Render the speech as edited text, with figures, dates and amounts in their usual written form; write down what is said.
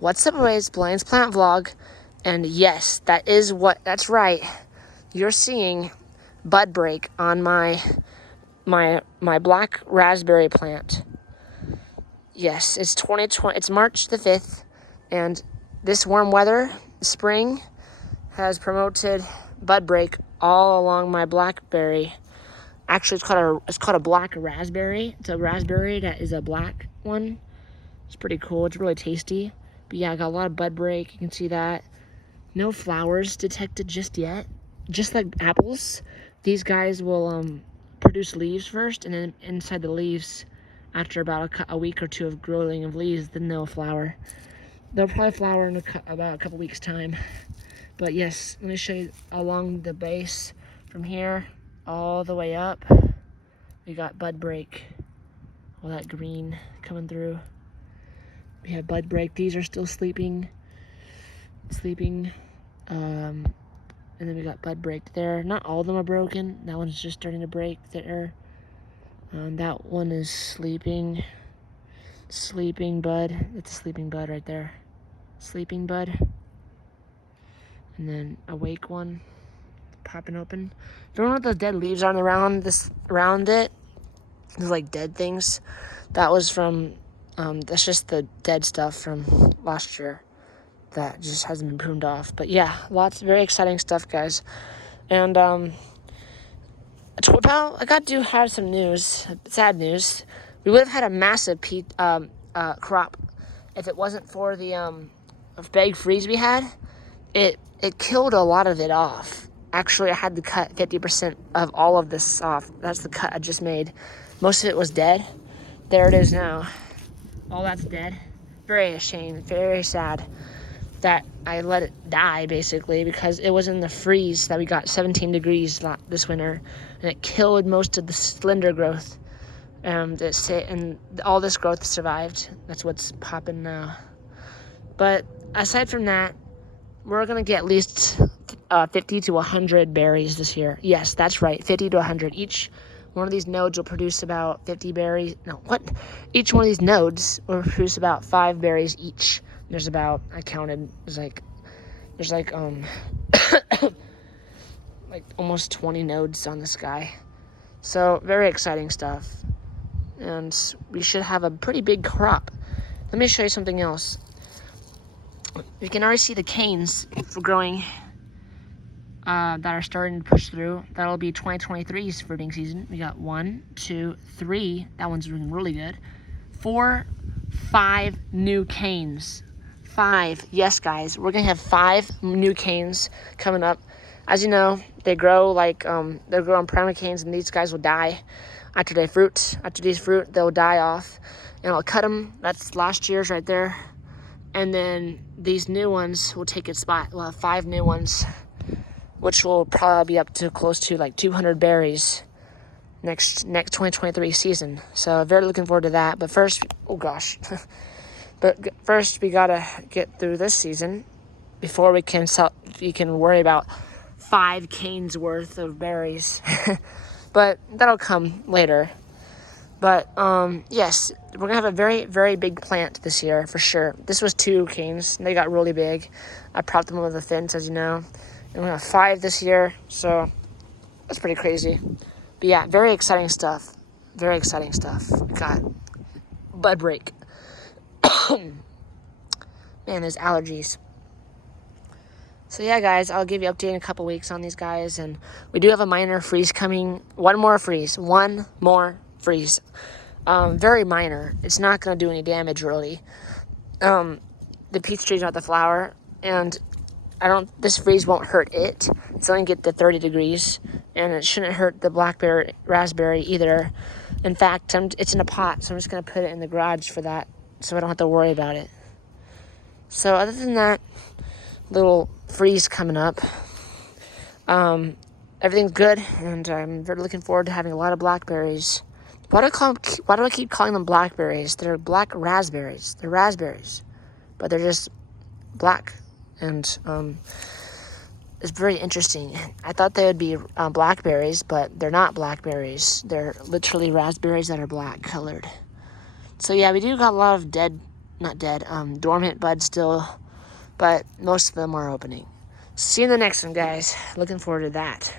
What's up, boys? Blaine's Plant Vlog. And yes, that's right. You're seeing bud break on my black raspberry plant. Yes, it's 2020. It's March the 5th, and this warm weather, spring, has promoted bud break all along my blackberry. Actually, it's called a black raspberry. It's a raspberry that is a black one. It's pretty cool. It's really tasty. But yeah, I got a lot of bud break. You can see that. No flowers detected just yet. Just like apples, these guys will produce leaves first, and then inside the leaves, after about a week or two of growing of leaves, then they'll flower. They'll probably flower in about a couple weeks' time. But yes, let me show you along the base from here all the way up. We got bud break. All that green coming through. We have bud break. These are still sleeping. And then we got bud break there. Not all of them are broken. That one's just starting to break there. That one is sleeping bud. It's a sleeping bud right there. Sleeping bud. And then awake one popping open. Don't know what those dead leaves are around it. There's like dead things. That was from that's just the dead stuff from last year that just hasn't been pruned off. But yeah, lots of very exciting stuff, guys. And I do have some news, sad news. We would have had a massive crop if it wasn't for the big freeze we had. It killed a lot of it off. Actually, I had to cut 50% of all of this off. That's the cut I just made. Most of it was dead. There it is now. All that's dead. Very ashamed, very sad that I let it die, basically, because it was in the freeze that we got 17 degrees this winter, and it killed most of the slender growth. And all this growth survived. That's what's popping now. But aside from that, we're going to get at least 50 to 100 berries this year. Yes, that's right, 50 to 100. Each one of these nodes will produce about 50 berries. No, what? Each one of these nodes will produce about 5 berries each. There's about, I counted, there's like almost 20 nodes on this guy. So very exciting stuff. And we should have a pretty big crop. Let me show you something else. You can already see the canes for growing that are starting to push through. That'll be 2023's fruiting season. We got 1, 2, 3. That one's doing really good. 4, 5 new canes. 5. Yes, guys. We're going to have 5 new canes coming up. As you know, they grow they're growing primary canes, and these guys will die after they fruit. After these fruit, they'll die off. And I'll cut them. That's last year's right there. And then these new ones will take its spot. We'll have 5 new ones, which will probably be up to close to like 200 berries next 2023 season. So very looking forward to that. But first, oh gosh. But first we gotta get through this season before we can worry about 5 canes worth of berries. But that'll come later. But yes, we're gonna have a very, very big plant this year for sure. This was 2 canes, and they got really big. I propped them over the fence, as you know. And we're gonna have 5 this year, so that's pretty crazy. But yeah, very exciting stuff. Very exciting stuff. We got bud break. Man, there's allergies. So yeah, guys, I'll give you an update in a couple weeks on these guys. And we do have a minor freeze coming. One more freeze. Very minor. It's not going to do any damage, really. The peach tree's not the flower. And this freeze won't hurt it. It's only get to 30 degrees. And it shouldn't hurt the blackberry, raspberry either. In fact, it's in a pot, so I'm just going to put it in the garage for that, so I don't have to worry about it. So other than that little freeze coming up, everything's good, and I'm very looking forward to having a lot of blackberries. Why do I keep calling them blackberries? They're black raspberries. They're raspberries, but they're just black, and it's very interesting. I thought they would be blackberries, but they're not blackberries. They're literally raspberries that are black colored. So yeah, we do got a lot of dead not dead, dormant buds still, but most of them are opening. See you in the next one, guys. Looking forward to that.